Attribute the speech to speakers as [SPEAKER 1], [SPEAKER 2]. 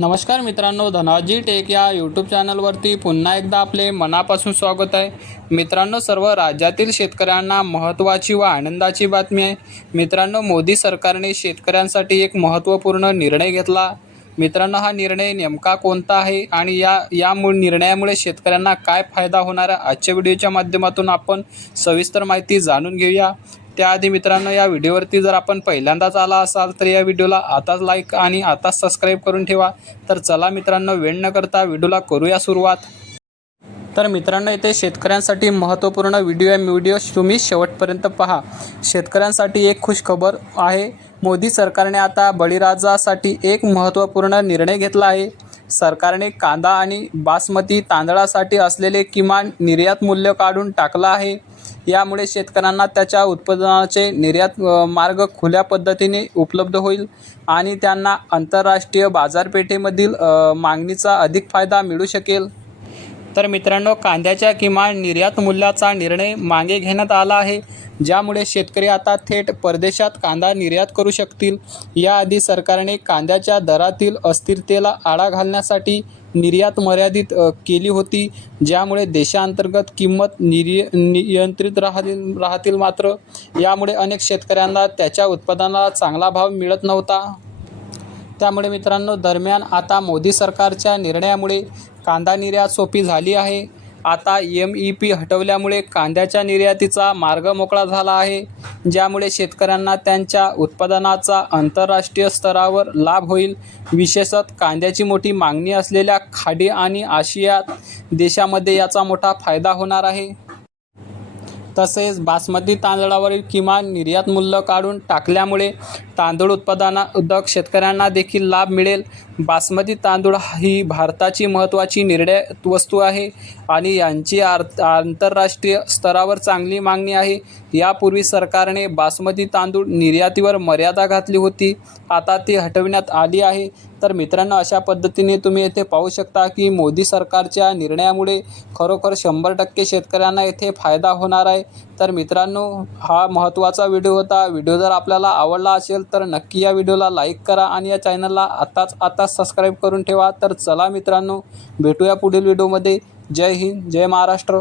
[SPEAKER 1] नमस्कार मित्रांनो धनाजी टेक या यूट्यूब चॅनलवरती पुन्हा एकदा आपले मनापासून स्वागत आहे. मित्रांनो सर्व राज्यातील शेतकऱ्यांना महत्त्वाची व आनंदाची बातमी आहे. मित्रांनो मोदी सरकारने शेतकऱ्यांसाठी एक महत्त्वपूर्ण निर्णय घेतला. मित्रांनो हा निर्णय नेमका कोणता आहे आणि या या मु निर्णयामुळे शेतकऱ्यांना काय फायदा होणार आहे आजच्या व्हिडिओच्या माध्यमातून आपण सविस्तर माहिती जाणून घेऊया. त्याआधी मित्रांनो या व्हिडिओवरती जर आपण पहिल्यांदाच आला असाल तर या व्हिडिओला आताच लाईक आणि आताच सबस्क्राईब करून ठेवा. तर चला मित्रांनो वेळ न करता व्हिडिओला करूया सुरुवात. तर मित्रांनो इथे शेतकऱ्यांसाठी महत्त्वपूर्ण व्हिडिओ आहे. व्हिडिओ तुम्ही शेवटपर्यंत पहा. शेतकऱ्यांसाठी एक खुश खबर आहे. मोदी सरकारने आता बळीराजासाठी एक महत्त्वपूर्ण निर्णय घेतला आहे. सरकारने कांदा आणि बासमती तांदळासाठी असलेले किमान निर्यात मूल्य काढून टाकलं आहे. यामुळे शेतकऱ्यांना त्याच्या उत्पादनाचे निर्यात मार्ग खुल्या पद्धतीने उपलब्ध होईल आणि त्यांना आंतरराष्ट्रीय बाजारपेठेमधील मागणीचा अधिक फायदा मिळू शकेल. तर मित्रांनो कांद्याच्या किमान निर्यात मूल्याचा निर्णय मागे घेण्यात आला आहे ज्यामुळे शेतकरी आता थेट परदेशात कांदा निर्यात करू शकतील. याआधी सरकारने कांद्याच्या दरातील अस्थिरतेला आळा घालण्यासाठी निर्यात मर्यादित केली होती ज्यामुळे देशांतर्गत किंमत निर्य नियंत्रित राहतील राहतील मात्र. यामुळे अनेक शेतकऱ्यांना त्याच्या उत्पादनाला चांगला भाव मिळत नव्हता. त्यामुळे मित्रांनो दरम्यान आता मोदी सरकारच्या निर्णयामुळे कांदा निर्यात सोपी झाली आहे. आता एम ई पी हटवल्यामुळे कांद्याच्या निर्यातीचा मार्ग मोकळा झाला आहे ज्यामुळे शेतकऱ्यांना त्यांच्या उत्पादनाचा आंतरराष्ट्रीय स्तरावर लाभ होईल. विशेषतः कांद्याची मोठी मागणी असलेल्या खाडी आणि आशिया देशामध्ये याचा मोठा फायदा होणार आहे. तसेच बासमती तांदळावरील किमान निर्यात मूल्य काढून टाकल्यामुळे तांदूळ उत्पादना उद्योग शेतकऱ्यांना देखील लाभ मिळेल. बासमती तांदूळ ही भारताची महत्त्वाची निर्यात वस्तू आहे आणि यांची आर आंतरराष्ट्रीय स्तरावर चांगली मागणी आहे. यापूर्वी सरकारने बासमती तांदूळ निर्यातीवर मर्यादा घातली होती. आता ती हटविण्यात आली आहे. तर मित्रांनो अशा पद्धतीने तुम्ही येथे पाहू शकता की मोदी सरकारच्या निर्णयामुळे खरोखर शंभर टक्के शेतकऱ्यांना येथे फायदा होणार आहे. तर मित्रांनो हा महत्त्वाचा व्हिडिओ होता. व्हिडिओ जर आपल्याला आवडला असेल तर नक्की या व्हिडिओला लाईक करा आणि या चॅनलला आत्ताच आत्ताच सबस्क्राईब करून ठेवा. तर चला मित्रांनो भेटूया पुढील व्हिडिओमध्ये. जय हिंद जय महाराष्ट्र.